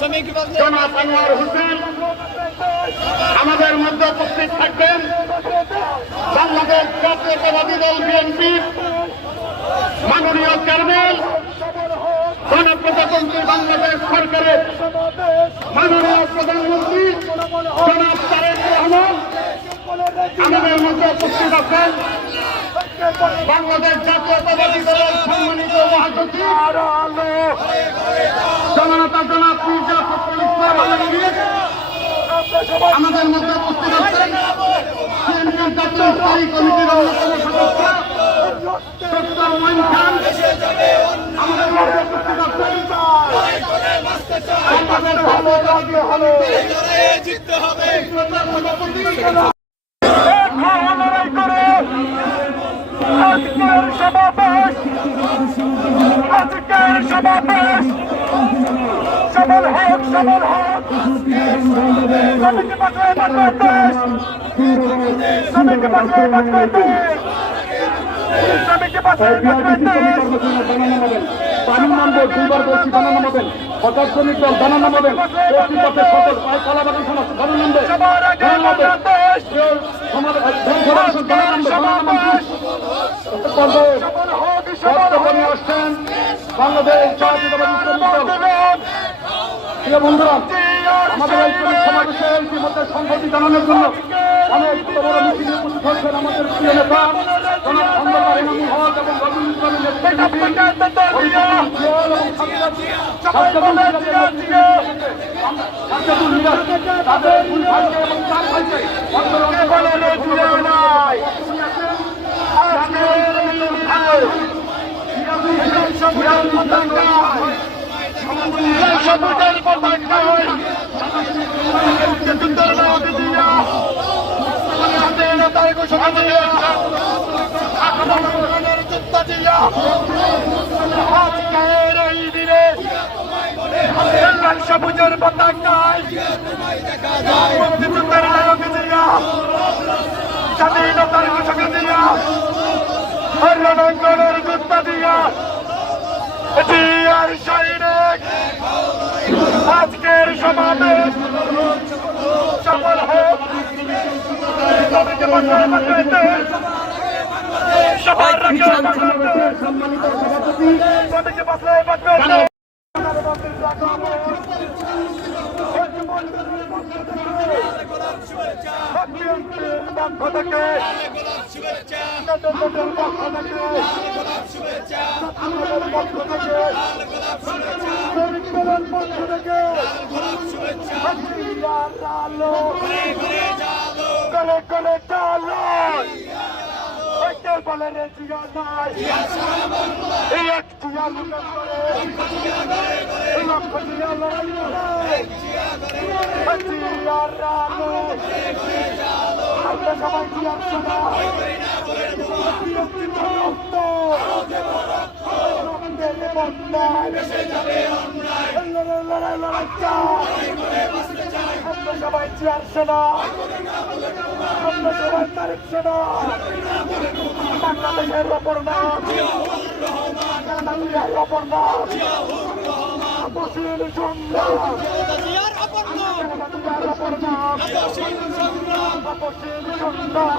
জনাব আনোয়ার হোসেন আমাদের মধ্যে উপস্থিত থাকবেন। বাংলাদেশ জাতীয়তাবাদী দল বিএনপির মাননীয় চেয়ারম্যান, গণপ্রজাতন্ত্রী বাংলাদেশ সরকারের মাননীয় প্রধানমন্ত্রী জনাব তারেক রহমান আমাদের মধ্যে উপস্থিত আছেন। বাংলাদেশ জাতীয়তাবাদী দলের সম্মানিত মহাসচিব জনাব মির্জা ফখরুল ইসলাম আলমগীর আমাদের মধ্যে উপস্থিত আছেন। বিএনপির জাতীয় স্থায়ী কমিটির অন্যতম সদস্য ডক্টর ওয়াইন খান আমাদের মধ্যে উপস্থিত আছেন। আজকের সমাবেশ সফল হোক, সফল হোক। শ্রমিককে বাঁচায় বাঁচায় দেশ, শ্রমিককে বাঁচায় বাঁচায় দেশ, শ্রমিককে বাঁচায় বাঁচায় দেশ। বানান নামবেন, দুইবার বলছি বানান নামাবেন। হঠাৎ শ্রমিক দল বানান নামাবেন। পথে সকল পায় কলা বাগান সমাজ বানান নামবে, আসছেন বাংলাদেশ জাতীয়তাবাদী শ্রমিক দল। প্রিয় বন্ধুরা, আমাদের এই শ্রমিক সমাবেশে ইতিমধ্যে সংহতি জানানোর জন্য অনেক বড় বড় মিছিলে উপস্থিত হচ্ছেন আমাদের প্রিয় নেতা জনাব খন্দকার ইমামুল হক এবং রবিউল ইসলামের সবুজের পতাকায় মুক্তিযুদ্ধের নায়ক জিয়া, স্বাধীনতার ঘোষক জিয়া, রণাঙ্গনের যোদ্ধা জিয়া, জিয়ার সৈনিক। আজকের সমাবেশ সফল হোক, সবাইকে বাঁচায় বাঁচায় দেশ, সবার রাখে সম্মানিত সভাপতি সবাইকে বাঁচায় বাঁচায় দেশ। পক্ষ থেকে বলে রে জিয়া নাই এক জিয়া লক্ষ জিয়া লড়াই জিয়ার আলো আমরা সবাই জিয়ার সোনা আমরা সবাই জিয়ার সোনা, আমরা সবাই তারেক সোনা। বাংলাদেশের অপর নাম, বাংলাদেশের অপর নাম বসির সংগ্রাম, অপর নাম বসির সংগ্রাম, বসির সংগ্রাম।